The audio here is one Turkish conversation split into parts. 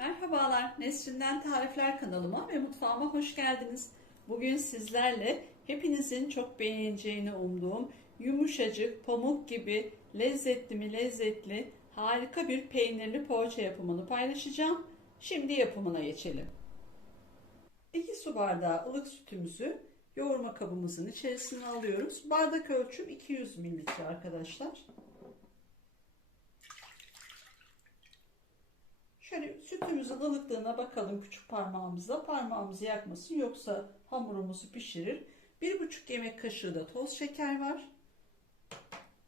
Merhabalar, Nesrin'den Tarifler kanalıma ve mutfağıma hoş geldiniz. Bugün sizlerle hepinizin çok beğeneceğini umduğum yumuşacık, pamuk gibi lezzetli mi lezzetli harika bir peynirli poğaça yapımını paylaşacağım. Şimdi yapımına geçelim. 2 su bardağı ılık sütümüzü yoğurma kabımızın içerisine alıyoruz. Bardak ölçüm 200 mililitre arkadaşlar. Şöyle sütümüzün ılıklığına bakalım küçük parmağımızla. Parmağımızı yakmasın yoksa hamurumuzu pişirir. Bir buçuk yemek kaşığı da toz şeker var.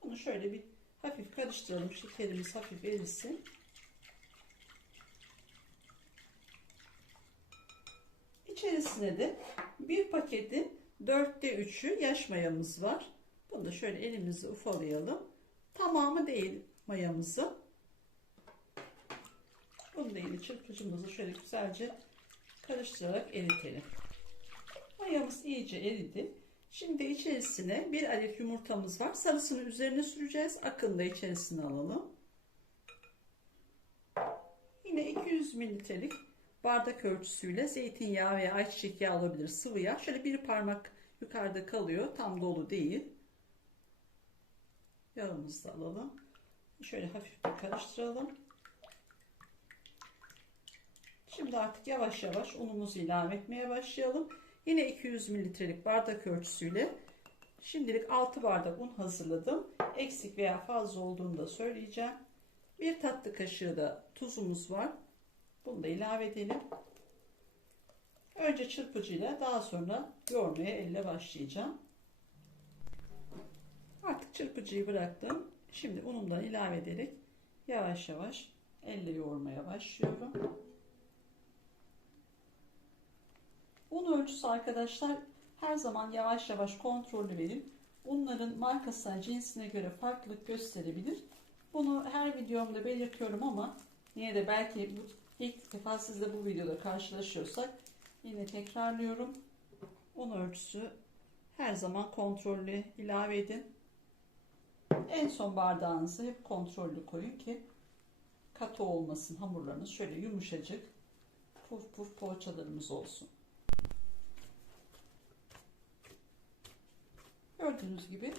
Bunu şöyle bir hafif karıştıralım. Şekerimiz hafif erisin. İçerisine de bir paketin dörtte üçü yaş mayamız var. Bunu da şöyle elimizle ufalayalım. Tamamı değil mayamızı. Yine çırpıcımızı şöyle güzelce karıştırarak eritelim. Mayamız iyice eridi. Şimdi içerisine bir adet yumurtamız var. Sarısını üzerine süreceğiz. Akını da içerisine alalım. Yine 200 mililitrelik bardak ölçüsüyle zeytinyağı veya ayçiçek yağı olabilir sıvı yağ. Şöyle bir parmak yukarıda kalıyor. Tam dolu değil. Yağımızı da alalım. Şöyle hafif bir karıştıralım. Şimdi artık yavaş yavaş unumuzu ilave etmeye başlayalım. Yine 200 mililitrelik bardak ölçüsüyle şimdilik 6 bardak un hazırladım. Eksik veya fazla olduğunu da söyleyeceğim. Bir tatlı kaşığı da tuzumuz var. Bunu da ilave edelim. Önce çırpıcıyla daha sonra yoğurmaya elle başlayacağım. Artık çırpıcıyı bıraktım. Şimdi unumdan ilave ederek yavaş yavaş elle yoğurmaya başlıyorum. Un ölçüsü arkadaşlar her zaman yavaş yavaş kontrollü verin. Unların markasına, cinsine göre farklılık gösterebilir. Bunu her videomda belirtiyorum ama yine de belki bu, ilk defa sizle bu videoda karşılaşıyorsak yine tekrarlıyorum. Un ölçüsü her zaman kontrollü ilave edin. En son bardağınızı hep kontrollü koyun ki katı olmasın hamurlarınız. Şöyle yumuşacık puf puf poğaçalarımız olsun. Gördüğünüz gibi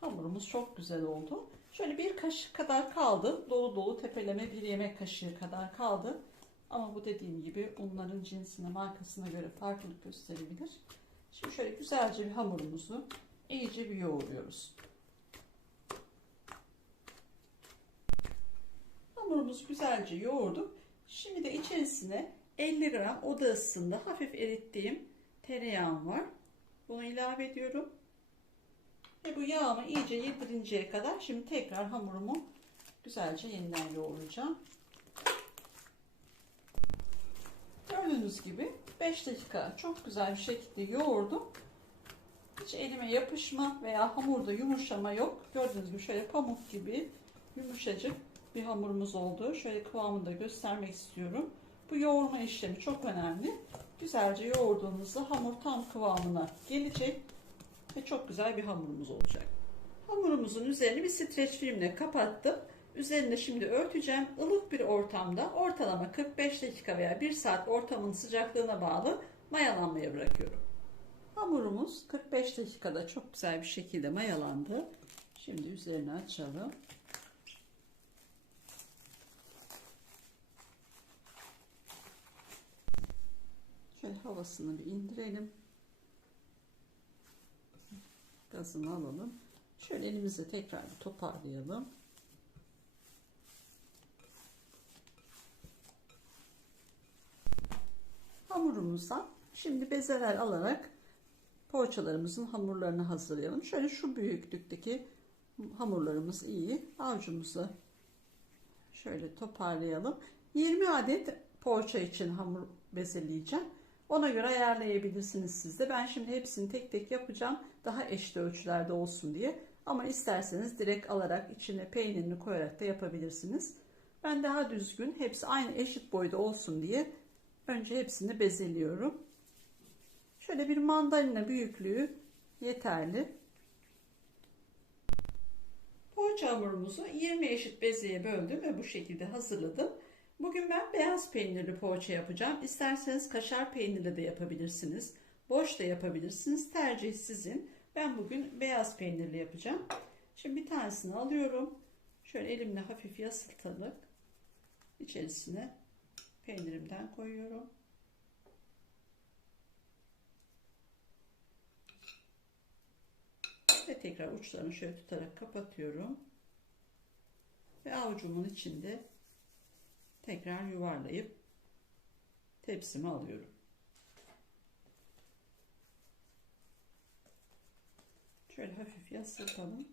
hamurumuz çok güzel oldu. Şöyle bir kaşık kadar kaldı. Dolu dolu tepeleme bir yemek kaşığı kadar kaldı. Ama bu dediğim gibi unların cinsine, markasına göre farklılık gösterebilir. Şimdi şöyle güzelce bir hamurumuzu iyice bir yoğuruyoruz. Hamurumuzu güzelce yoğurduk. Şimdi de içerisine 50 gram oda ısısında hafif erittiğim tereyağım var. Bunu ilave ediyorum. Ve bu yağımı iyice yedirinceye kadar şimdi tekrar hamurumu güzelce yeniden yoğuracağım. Gördüğünüz gibi 5 dakika çok güzel bir şekilde yoğurdum. Hiç elime yapışma veya hamurda yumuşama yok. Gördüğünüz gibi şöyle pamuk gibi yumuşacık bir hamurumuz oldu. Şöyle kıvamını da göstermek istiyorum. Bu yoğurma işlemi çok önemli. Güzelce yoğurduğunuzda hamur tam kıvamına gelecek ve çok güzel bir hamurumuz olacak. Hamurumuzun üzerini bir streç filmle kapattım. Üzerinde şimdi örteceğim. Ilık bir ortamda ortalama 45 dakika veya 1 saat ortamın sıcaklığına bağlı mayalanmaya bırakıyorum. Hamurumuz 45 dakikada çok güzel bir şekilde mayalandı. Şimdi üzerini açalım. Şöyle havasını bir indirelim. Gazını alalım. Şöyle elimizle tekrar bir toparlayalım. Hamurumuza şimdi bezeler alarak poğaçalarımızın hamurlarını hazırlayalım. Şöyle şu büyüklükteki hamurlarımız iyi. Avucumuzu şöyle toparlayalım. 20 adet poğaça için hamur bezeleyeceğim. Ona göre ayarlayabilirsiniz siz de. Ben şimdi hepsini tek tek yapacağım. Daha eşit ölçülerde olsun diye. Ama isterseniz direkt alarak içine peynirini koyarak da yapabilirsiniz. Ben daha düzgün hepsi aynı eşit boyda olsun diye önce hepsini bezeliyorum. Şöyle bir mandalina büyüklüğü yeterli. Poğaça hamurumuzu 20 eşit bezeye böldüm ve bu şekilde hazırladım. Bugün ben beyaz peynirli poğaça yapacağım. İsterseniz kaşar peynirli de yapabilirsiniz. Boş da yapabilirsiniz. Tercih sizin. Ben bugün beyaz peynirli yapacağım. Şimdi bir tanesini alıyorum. Şöyle elimle hafif yasıltarak içerisine peynirimden koyuyorum. Ve tekrar uçlarını şöyle tutarak kapatıyorum. Ve avucumun içinde tekrar yuvarlayıp tepsime alıyorum. Şöyle hafif yasırtalım.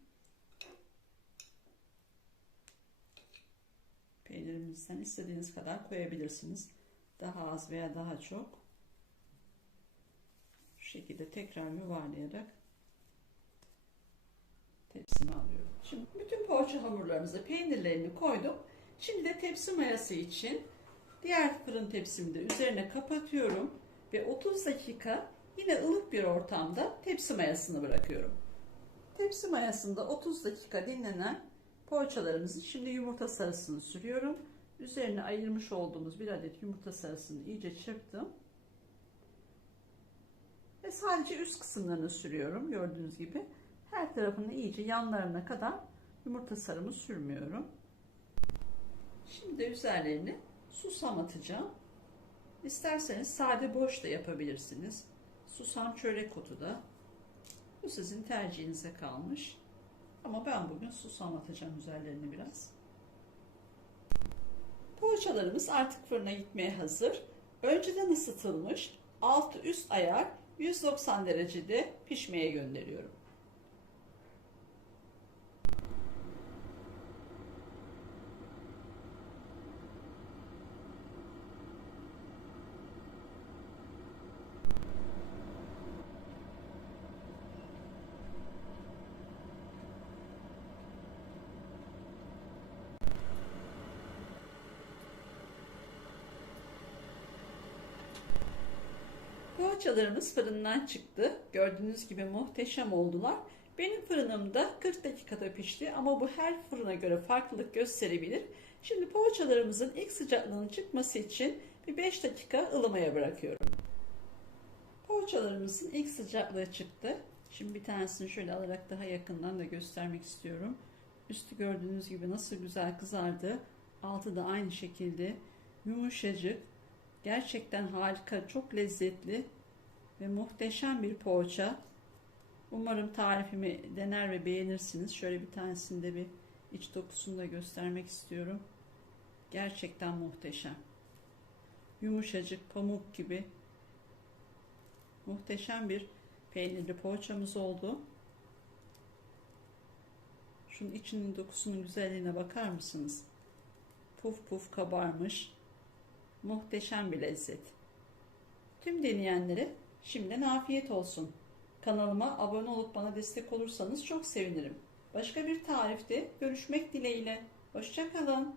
Peynirimizden istediğiniz kadar koyabilirsiniz. Daha az veya daha çok. Şu şekilde tekrar yuvarlayarak tepsime alıyorum. Şimdi bütün poğaça hamurlarımızı peynirlerini koydum. Şimdi de tepsi mayası için diğer fırın tepsimi de üzerine kapatıyorum ve 30 dakika yine ılık bir ortamda tepsi mayasını bırakıyorum. Tepsi mayasında 30 dakika dinlenen poğaçalarımızı şimdi yumurta sarısını sürüyorum. Üzerine ayırmış olduğumuz bir adet yumurta sarısını iyice çırptım. Ve sadece üst kısımlarını sürüyorum gördüğünüz gibi. Her tarafını iyice yanlarına kadar yumurta sarımı sürmüyorum. Şimdi üzerlerini susam atacağım. İsterseniz sade boş da yapabilirsiniz. Susam çörek otu da. Bu sizin tercihinize kalmış. Ama ben bugün susam atacağım üzerlerini biraz. Poğaçalarımız artık fırına gitmeye hazır. Önceden ısıtılmış altı üst ayar 190 derecede pişmeye gönderiyorum. Poğaçalarımız fırından çıktı. Gördüğünüz gibi muhteşem oldular. Benim fırınımda 40 dakikada pişti ama bu her fırına göre farklılık gösterebilir. Şimdi poğaçalarımızın ilk sıcaklığının çıkması için bir 5 dakika ılımaya bırakıyorum. Poğaçalarımızın ilk sıcaklığı çıktı. Şimdi bir tanesini şöyle alarak daha yakından da göstermek istiyorum. Üstü gördüğünüz gibi nasıl güzel kızardı. Altı da aynı şekilde yumuşacık. Gerçekten harika, çok lezzetli ve muhteşem bir poğaça. Umarım tarifimi dener ve beğenirsiniz. Şöyle bir tanesinde bir iç dokusunu da göstermek istiyorum. Gerçekten muhteşem. Yumuşacık, pamuk gibi. Muhteşem bir peynirli poğaçamız oldu. Şunun içinin dokusunun güzelliğine bakar mısınız? Puf puf kabarmış. Muhteşem bir lezzet. Tüm deneyenlere şimdiden afiyet olsun. Kanalıma abone olup bana destek olursanız çok sevinirim. Başka bir tarifte görüşmek dileğiyle. Hoşçakalın.